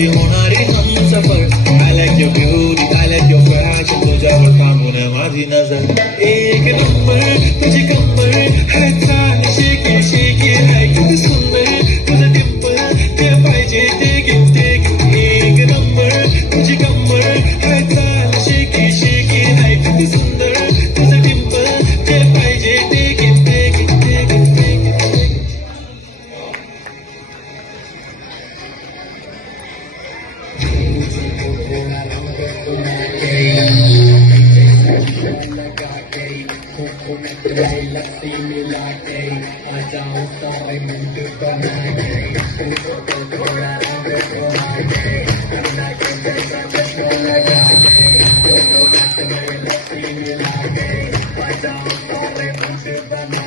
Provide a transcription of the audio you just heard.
माझी होणारी Humsafar I like your beauty, I like your fashion तुझ्यावर थांबून माझी नजर एक नंबर तुझी कंबर है छान शेकी शेकी है किती सुंदर तुझं टिंपल ते पाहिजे ते गिफ्ट एक नंबर तुझी कंबर है छान शेकी शेकी है किती सुंदर तुझं टिंपल ते पाहिजे ते गिफ्ट I